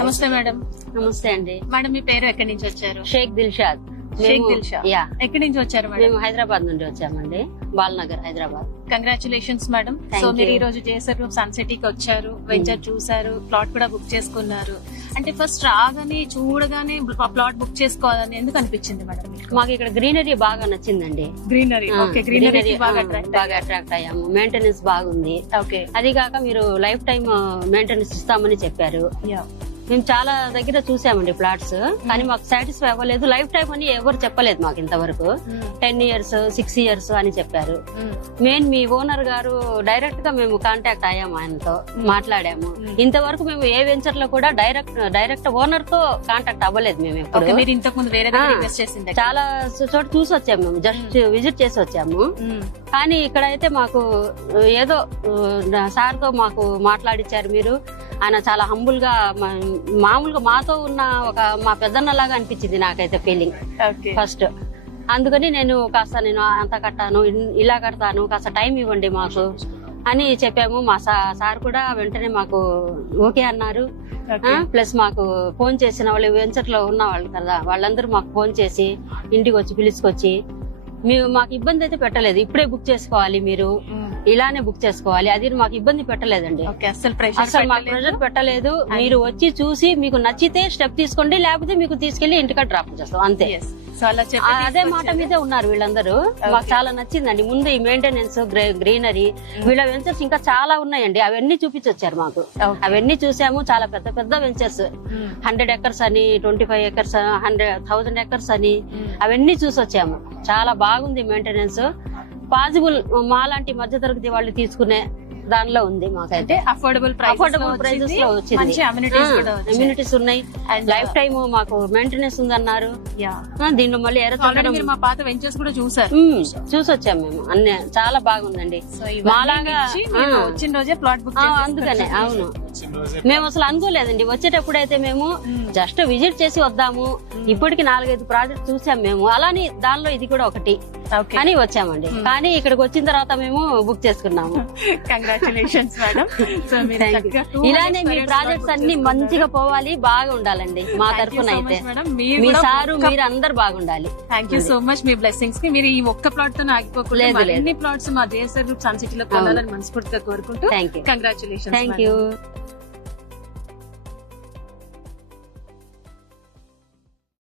నమస్తే మేడం. నమస్తే అండి. మేడం మీ పేరు ఎక్కడి నుంచి వచ్చారు? షేక్ దిల్షాద్. ఎక్కడి నుంచి వచ్చారు మేడం? మేము హైదరాబాద్ నుండి వచ్చామండి, Balanagar Hyderabad. Congratulations madam. So మీరు ఈ రోజు చేశారు, సన్ సిటీకి వచ్చారు, వెంచర్ చూసారు, ప్లాట్ కూడా బుక్ చేసుకున్నారు. అంటే ఫస్ట్ రాగానే చూడగానే ప్లాట్ బుక్ చేసుకోవాలని ఎందుకు అనిపించింది మేడం? మాకు ఇక్కడ గ్రీనరీ బాగా నచ్చిందండి. గ్రీనరీ బాగా అట్రాక్ట్ అయ్యాము. మెయింటెనెన్స్ బాగుంది. ఓకే, అది కాక మీరు లైఫ్ టైం మెయింటెనెన్స్ ఇస్తామని చెప్పారు. మేము చాలా దగ్గర చూసామండి ప్లాట్స్, కానీ మాకు సాటిస్ఫై అవ్వలేదు. లైఫ్ టైం అని ఎవరు చెప్పలేదు మాకు ఇంతవరకు. 10 years 6 years అని చెప్పారు. మెయిన్ మీ ఓనర్ గారు డైరెక్ట్ గా మేము కాంటాక్ట్ అయ్యాము, ఆయనతో మాట్లాడాము. ఇంతవరకు మేము ఏ వెంచర్ లో కూడా డైరెక్ట్ ఓనర్ తో కాంటాక్ట్ అవ్వలేదు మేము ఎప్పుడు. మీరు ఇంతకు ముందు వేరే చాలా చోట చూసి వచ్చాము, మేము జస్ట్ విజిట్ చేసి వచ్చాము. కానీ ఇక్కడైతే మాకు ఏదో సార్ తో మాకు మాట్లాడిచ్చారు మీరు. ఆయన చాలా హంబుల్ గా, మామూలుగా మాతో ఉన్న ఒక మా పెద్దన్నలాగా అనిపించింది నాకైతే ఫీలింగ్ ఫస్ట్. అందుకని నేను అంత కట్టాను, ఇలా కడతాను, కాస్త టైం ఇవ్వండి మాకు అని చెప్పాము. మా సార్ కూడా వెంటనే మాకు ఓకే అన్నారు. ప్లస్ మాకు ఫోన్ చేసిన వాళ్ళు, వెంచర్ లో ఉన్న వాళ్ళు కదా, వాళ్ళందరూ మాకు ఫోన్ చేసి ఇంటికి వచ్చి పిలుచుకొచ్చి మాకు ఇబ్బంది అయితే పెట్టలేదు. ఇప్పుడే బుక్ చేసుకోవాలి, మీరు ఇలానే బుక్ చేసుకోవాలి, అది మాకు ఇబ్బంది పెట్టలేదండి. అసలు మాకు ప్రెషర్ పెట్టలేదు. మీరు వచ్చి చూసి మీకు నచ్చితే స్టెప్ తీసుకోండి, లేకపోతే మీకు తీసుకెళ్లి ఇంటికి డ్రాప్ చేస్తాం అంతే. అదే మాట మీదే ఉన్నారు వీళ్ళందరూ. మాకు చాలా నచ్చిందండి. ముందు ఈ మెయింటెనెన్స్, గ్రీనరీ, వీళ్ళ వెంచర్స్ ఇంకా చాలా ఉన్నాయండి, అవన్నీ చూపించొచ్చారు మాకు. అవన్నీ చూసాము. చాలా పెద్ద పెద్ద వెంచర్స్, 100 acres అని, 25 acres, 100,000 acres అని, అవన్నీ చూసొచ్చాము. చాలా బాగుంది మెయింటెనెన్స్. పాసిబుల్ మాలాంటి మధ్యతరగతి వాళ్ళు తీసుకునే దానిలో ఉంది. మాకైతే అఫోర్డబుల్ ప్రైజెస్ లో వచ్చింది. అమ్యూనిటీస్ ఉన్నాయి, లైఫ్ టైమ్ మాకు మెయింటెనెన్స్ ఉందన్నారు. దీనిలో మళ్ళీ మా పాత వెంచర్స్ కూడా చూసొచ్చాము మేము. అన్ని చాలా బాగుందండి. మాలాగా వచ్చిన రోజే ప్లాట్ బుక్. అందుకనే అవును, మేము అసలు అనుకోలేదండి. వచ్చేటప్పుడు అయితే మేము జస్ట్ విజిట్ చేసి వద్దాము. ఇప్పటికి 4-5 ప్రాజెక్ట్ చూసాం మేము. అలానే దానిలో ఇది కూడా ఒకటి అని వచ్చామండి. కానీ ఇక్కడికి వచ్చిన తర్వాత మేము బుక్ చేసుకున్నాము. Congratulations madam. ఇలానే మీ ప్రాజెక్ట్స్ అన్ని మంచిగా పోవాలి, బాగా ఉండాలండి. మా తరఫున అయితే మీ సారు మీరు అందరు బాగుండాలి. Thank you so much. Me blessings కి. మీరు ఈ ఒక్క ప్లాట్ తో ఆగిపోకూడదు, అన్ని ప్లాట్స్ మా జేఎస్ఆర్ గ్రూప్ సన్ సిటీలో కొనాలని మనస్ఫూర్తిగా కోరుకుంటూ. Thank you. Congratulations. Thank you.